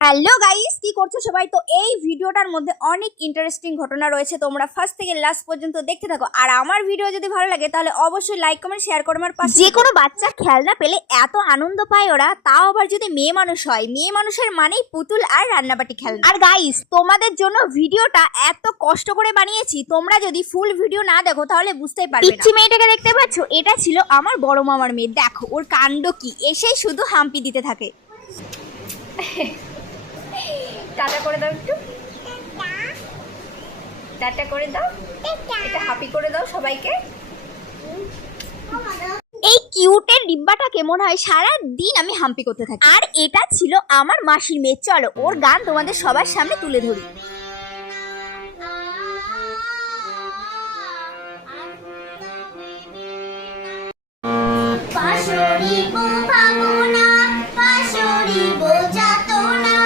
Hello guys কি করছ সবাই? তো এই ভিডিওটার মধ্যে অনেক ইন্টারেস্টিং ঘটনা রয়েছে। তোমরা ফার্স্ট থেকে লাস্ট পর্যন্ত দেখতে থাকো। আর আমার ভিডিও যদি ভালো লাগে তাহলে অবশ্যই লাইক কমেন্ট শেয়ার করো আমার পাশে। যে কোনো বাচ্চা খেলনা পেলে এত আনন্দ পায় ওরা তাও আবার যদি মেয়ে মানুষ হয় মেয়ে মানুষের মানেই পুতুল আর রান্নাবাটি খেলনা। আর গাইস তোমাদের জন্য ভিডিওটা এত কষ্ট করে বানিয়েছি তোমরা যদি ফুল ভিডিও না দেখো তাহলে বুঝতেই পারবে পিচ্ছি মেয়েটাকে দেখতে পাচ্ছ? এটা ছিল আমার বড় মামার মেয়ে। দেখো ওর কাণ্ড কি? এসেই শুধু হাম্পি দিতে থাকে। টাটা করে দাও একটু। টাটা করে দাও। এটা হাপি করে দাও সবাইকে। এই কিউটের ডিব্বাটাকে মনে হয় সারা দিন আমি হাম্পি করতে থাকি। আর এটা ছিল আমার মাসির মেয়ে। চলো ওর গান তোমাদের সবার সামনে তুলে ধরি। পাশরি বো পাশরি বো